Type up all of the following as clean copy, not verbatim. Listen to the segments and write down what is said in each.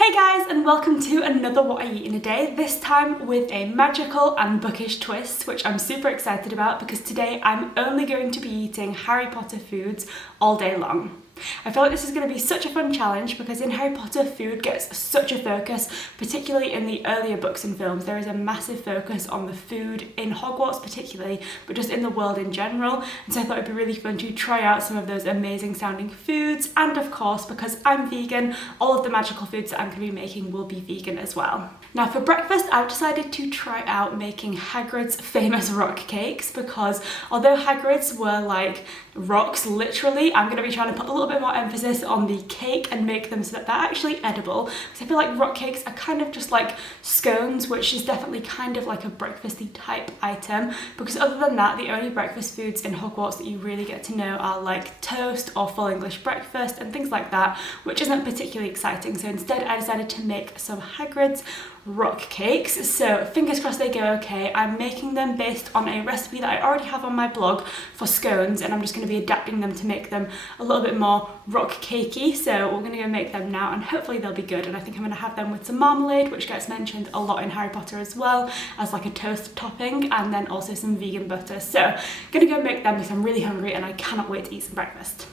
Hey guys, and welcome to another What I Eat in a Day, this time with a magical and bookish twist, which I'm super excited about because today I'm only going to be eating Harry Potter foods all day long. I feel like this is going to be such a fun challenge because in Harry Potter food gets such a focus, particularly in the earlier books and films. There is a massive focus on the food in Hogwarts particularly, but just in the world in general, and so I thought it'd be really fun to try out some of those amazing sounding foods, and of course because I'm vegan, all of the magical foods that I'm going to be making will be vegan as well. Now for breakfast I've decided to try out making Hagrid's famous rock cakes because although Hagrid's were like rocks literally, I'm going to be trying to put a little bit more emphasis on the cake and make them so that they're actually edible, because I feel like rock cakes are kind of just like scones, which is definitely kind of like a breakfasty type item, because other than that the only breakfast foods in Hogwarts that you really get to know are like toast or full English breakfast and things like that, which isn't particularly exciting. So instead I decided to make some Hagrid's rock cakes, so fingers crossed they go okay. I'm making them based on a recipe that I already have on my blog for scones, and I'm just going to be adapting them to make them a little bit more rock cakey. So we're going to go make them now and hopefully they'll be good, and I think I'm going to have them with some marmalade, which gets mentioned a lot in Harry Potter as well as like a toast topping, and then also some vegan butter. So I'm going to go make them because I'm really hungry and I cannot wait to eat some breakfast.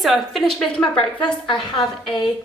So I've finished making my breakfast. I have a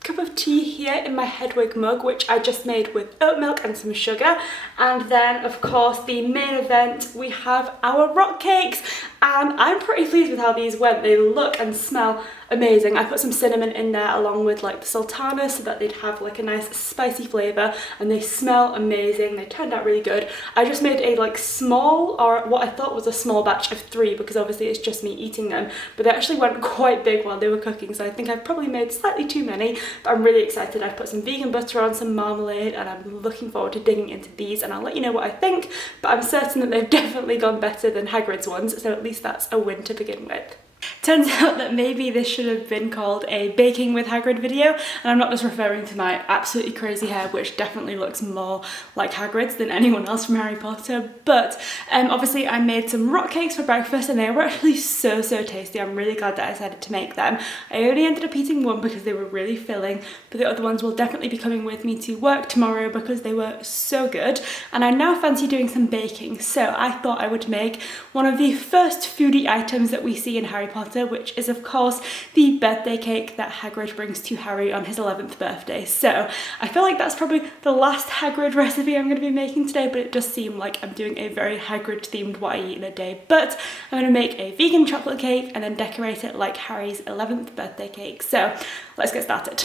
cup of tea here in my Hedwig mug, which I just made with oat milk and some sugar, and then of course the main event, we have our rock cakes, and I'm pretty pleased with how these went. They look and smell amazing. I put some cinnamon in there along with like the sultana so that they'd have like a nice spicy flavour, and they smell amazing. They turned out really good. I just made a like small, or what I thought was a small batch of 3 because obviously it's just me eating them, but they actually went quite big while they were cooking, so I think I've probably made slightly too many, but I'm really excited. I've put some vegan butter on, some marmalade, and I'm looking forward to digging into these, and I'll let you know what I think, but I'm certain that they've definitely gone better than Hagrid's ones, so at least that's a win to begin with. Turns out that maybe this should have been called a baking with Hagrid video, and I'm not just referring to my absolutely crazy hair, which definitely looks more like Hagrid's than anyone else from Harry Potter, but obviously I made some rock cakes for breakfast and they were actually so tasty. I'm really glad that I decided to make them. I only ended up eating one because they were really filling, but the other ones will definitely be coming with me to work tomorrow because they were so good, and I now fancy doing some baking, so I thought I would make one of the first foodie items that we see in Harry Potter, which is of course the birthday cake that Hagrid brings to Harry on his 11th birthday. So I feel like that's probably the last Hagrid recipe I'm going to be making today, but it does seem like I'm doing a very Hagrid themed What I Eat in a Day. But I'm going to make a vegan chocolate cake and then decorate it like Harry's 11th birthday cake. So let's get started.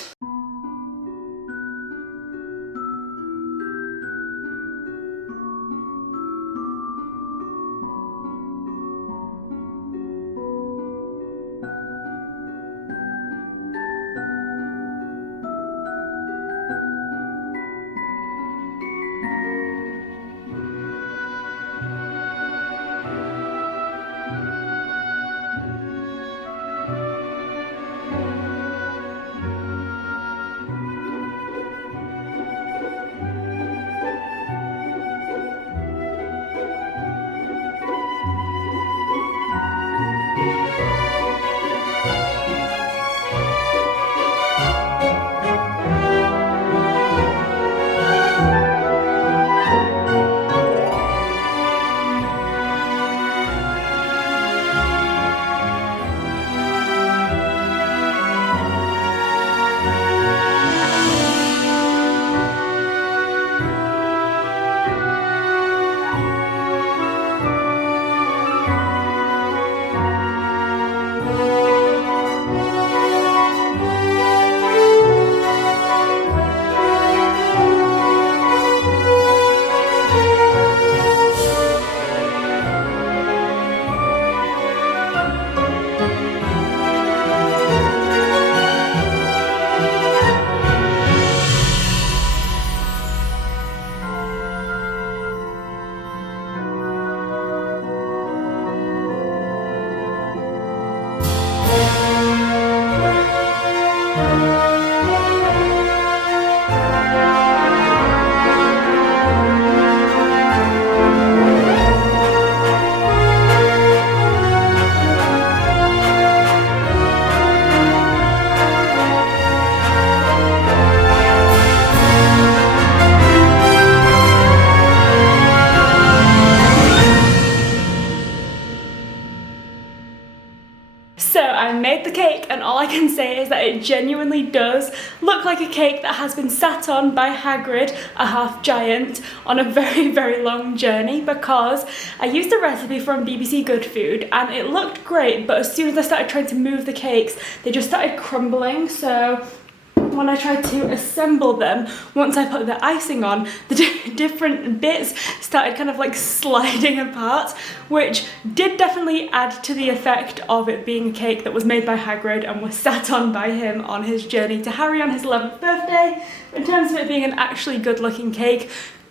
and all I can say is that it genuinely does look like a cake that has been sat on by Hagrid, a half giant, on a very, very long journey, because I used a recipe from BBC Good Food and it looked great, but as soon as I started trying to move the cakes, they just started crumbling. So when I tried to assemble them, once I put the icing on, the different bits started kind of like sliding apart, which did definitely add to the effect of it being a cake that was made by Hagrid and was sat on by him on his journey to Harry on his 11th birthday. In terms of it being an actually good looking cake,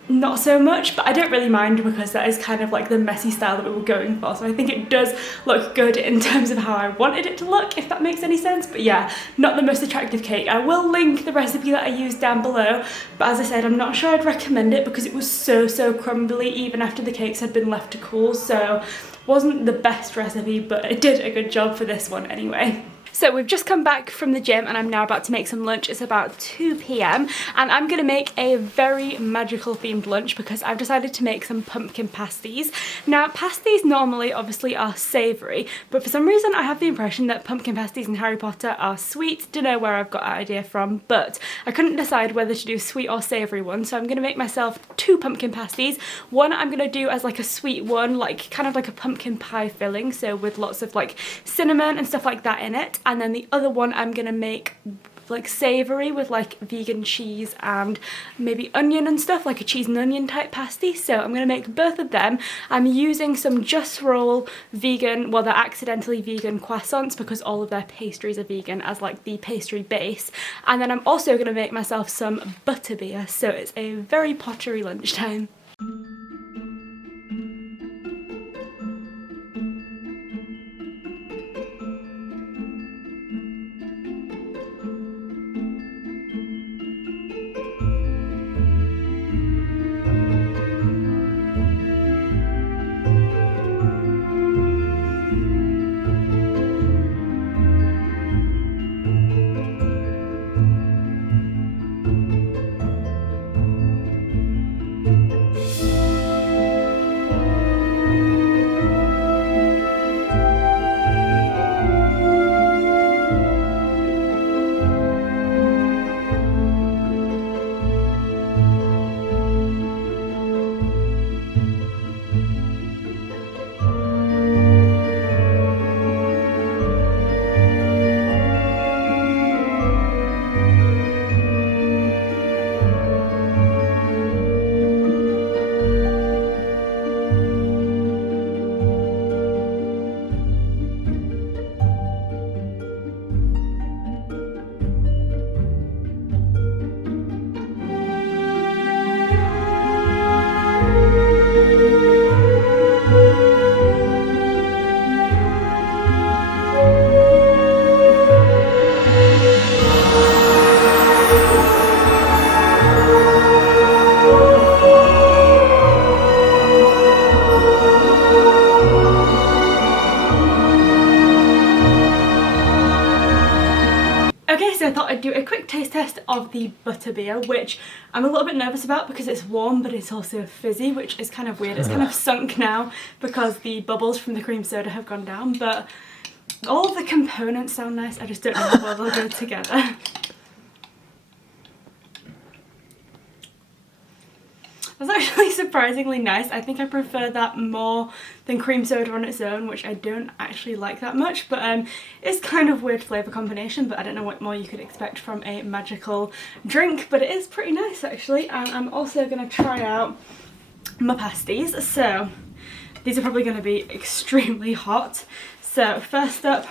not so much, but I don't really mind because that is kind of like the messy style that we were going for. So I think it does look good in terms of how I wanted it to look, if that makes any sense. But yeah, not the most attractive cake. I will link the recipe that I used down below, but as I said, I'm not sure I'd recommend it because it was so crumbly even after the cakes had been left to cool. So wasn't the best recipe, but it did a good job for this one anyway. So we've just come back from the gym and I'm now about to make some lunch. It's about 2 p.m. and I'm gonna make a very magical themed lunch because I've decided to make some pumpkin pasties. Now pasties normally obviously are savoury, but for some reason I have the impression that pumpkin pasties in Harry Potter are sweet. Don't know where I've got that idea from, but I couldn't decide whether to do sweet or savoury one, so I'm gonna make myself 2 pumpkin pasties. One I'm gonna do as like a sweet one, like kind of like a pumpkin pie filling, so with lots of like cinnamon and stuff like that in it. And then the other one I'm gonna make like savoury with like vegan cheese and maybe onion and stuff, like a cheese and onion type pasty. So I'm gonna make both of them. I'm using some Just Roll vegan, well they're accidentally vegan croissants because all of their pastries are vegan as like the pastry base. And then I'm also gonna make myself some butterbeer, so it's a very pottery lunchtime. So I thought I'd do a quick taste test of the butterbeer, which I'm a little bit nervous about because it's warm but it's also fizzy, which is kind of weird. It's kind of sunk now because the bubbles from the cream soda have gone down, but all of the components sound nice. I just don't know how well they'll go together. It was actually surprisingly nice. I think I prefer that more than cream soda on its own, which I don't actually like that much, but it's kind of weird flavour combination, but I don't know what more you could expect from a magical drink, but it is pretty nice actually. And I'm also going to try out my pasties. So these are probably going to be extremely hot. So first up,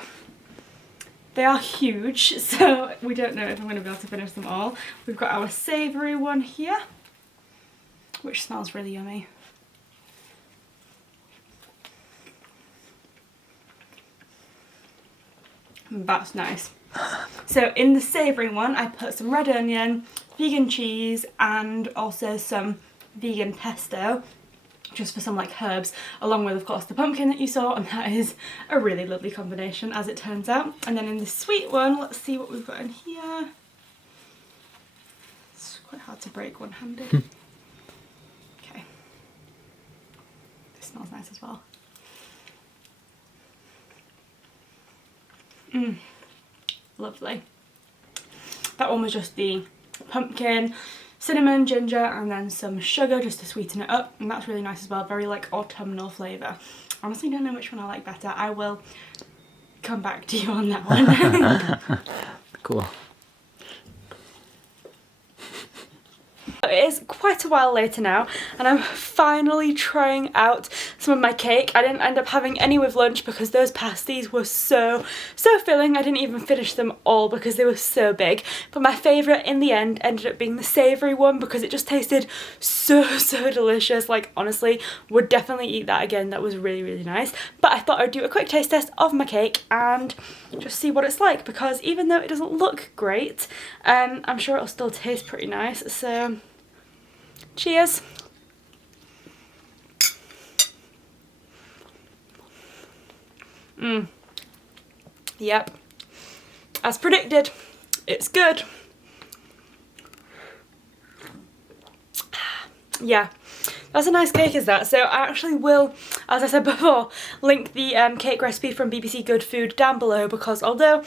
they are huge, so we don't know if I'm going to be able to finish them all. We've got our savoury one here, which smells really yummy. That's nice. So in the savoury one, I put some red onion, vegan cheese, and also some vegan pesto, just for some like herbs, along with of course the pumpkin that you saw, and that is a really lovely combination as it turns out. And then in the sweet one, let's see what we've got in here. It's quite hard to break one-handed. Smells nice as well. lovely. That one was just the pumpkin, cinnamon, ginger, and then some sugar just to sweeten it up, and that's really nice as well, very like autumnal flavour. Honestly don't know which one I like better. I will come back to you on that one. Cool. It is quite a while later now and I'm finally trying out some of my cake. I didn't end up having any with lunch because those pasties were so filling. I didn't even finish them all because they were so big. But my favourite in the end ended up being the savoury one because it just tasted so delicious. Like honestly, would definitely eat that again. That was really nice. But I thought I'd do a quick taste test of my cake and just see what it's like, because even though it doesn't look great, I'm sure it'll still taste pretty nice. So cheers. Yep, as predicted, it's good. Yeah, that's a nice cake, is that? So I actually will, as I said before, link the cake recipe from BBC Good Food down below, because although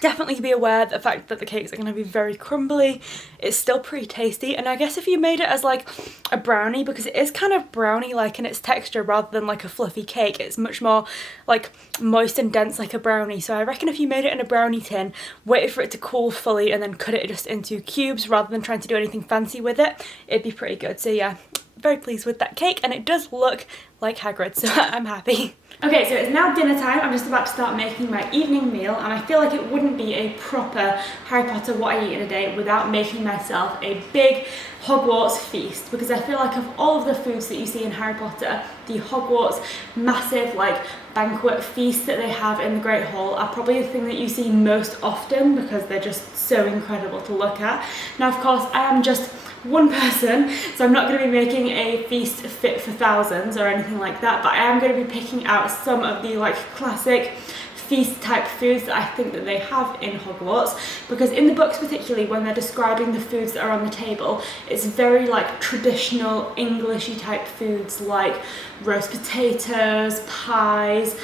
definitely be aware of the fact that the cakes are going to be very crumbly, it's still pretty tasty. And I guess if you made it as like a brownie, because it is kind of brownie like in its texture rather than like a fluffy cake, it's much more like moist and dense like a brownie. So I reckon if you made it in a brownie tin, waited for it to cool fully and then cut it just into cubes rather than trying to do anything fancy with it, it'd be pretty good. So yeah, very pleased with that cake, and it does look like Hagrid, so I'm happy. Okay, so it's now dinner time. I'm just about to start making my evening meal, and I feel like it wouldn't be a proper Harry Potter what I eat in a day without making myself a big Hogwarts feast, because I feel like of all of the foods that you see in Harry Potter, the Hogwarts massive like banquet feast that they have in the Great Hall are probably the thing that you see most often because they're just so incredible to look at. Now of course I am just one person, so I'm not going to be making a feast fit for thousands or anything like that, but I am going to be picking out some of the like classic feast type foods that I think that they have in Hogwarts, because in the books particularly when they're describing the foods that are on the table, it's very like traditional Englishy type foods like roast potatoes, pies,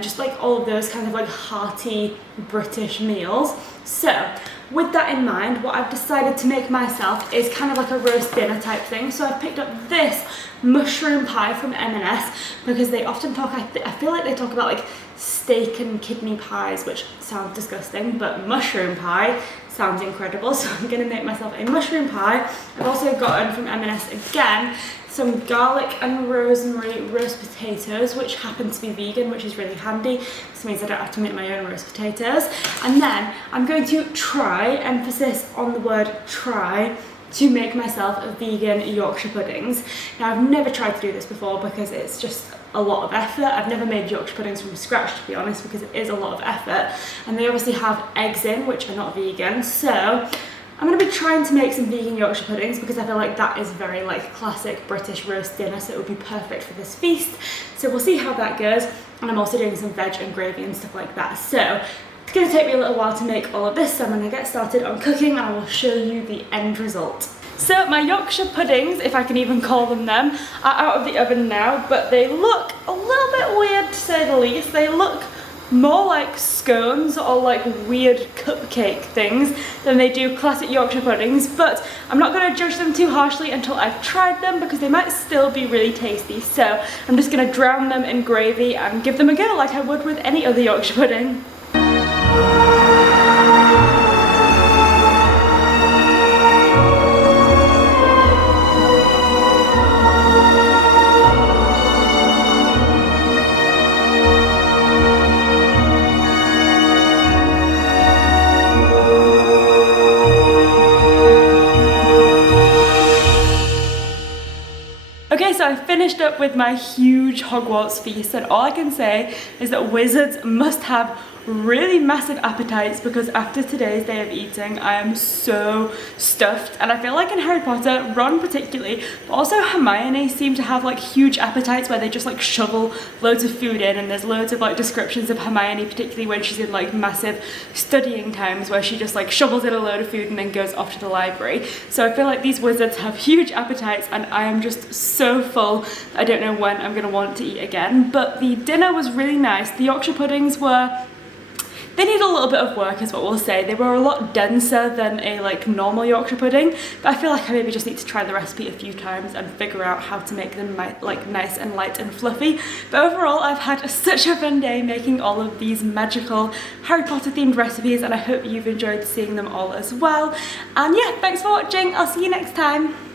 just like all of those kind of like hearty British meals. So with that in mind, what I've decided to make myself is kind of like a roast dinner type thing. So I've picked up this mushroom pie from M&S because they often talk, I feel like they talk about like steak and kidney pies, which sounds disgusting, but mushroom pie sounds incredible. So I'm going to make myself a mushroom pie. I've also gotten from M&S again some garlic and rosemary roast potatoes, which happen to be vegan, which is really handy. This means I don't have to make my own roast potatoes. And then I'm going to try, emphasis on the word try, to make myself a vegan Yorkshire puddings. Now I've never tried to do this before because it's just a lot of effort. I've never made Yorkshire puddings from scratch, to be honest, because it is a lot of effort. And they obviously have eggs in, which are not vegan. So I'm going to be trying to make some vegan Yorkshire puddings because I feel like that is very like classic British roast dinner, so it would be perfect for this feast. So we'll see how that goes. And I'm also doing some veg and gravy and stuff like that. So it's going to take me a little while to make all of this, so I'm going to get started on cooking and I will show you the end result. So my Yorkshire puddings, if I can even call them them, are out of the oven now, but they look a little bit weird to say the least. They look more like scones or like weird cupcake things than they do classic Yorkshire puddings, but I'm not going to judge them too harshly until I've tried them because they might still be really tasty. So I'm just going to drown them in gravy and give them a go like I would with any other Yorkshire pudding. Okay, so I finished up with my huge Hogwarts feast, and all I can say is that wizards must have really massive appetites because after today's day of eating I am so stuffed. And I feel like in Harry Potter, Ron particularly, but also Hermione seem to have like huge appetites where they just like shovel loads of food in, and there's loads of like descriptions of Hermione, particularly when she's in like massive studying times where she just like shovels in a load of food and then goes off to the library. So I feel like these wizards have huge appetites and I am just so full I don't know when I'm gonna want to eat again. But the dinner was really nice. The Yorkshire puddings were They need a little bit of work is what we'll say. They were a lot denser than a like normal Yorkshire pudding, but I feel like I maybe just need to try the recipe a few times and figure out how to make them like nice and light and fluffy. But overall, I've had such a fun day making all of these magical Harry Potter themed recipes, and I hope you've enjoyed seeing them all as well. And yeah, thanks for watching. I'll see you next time.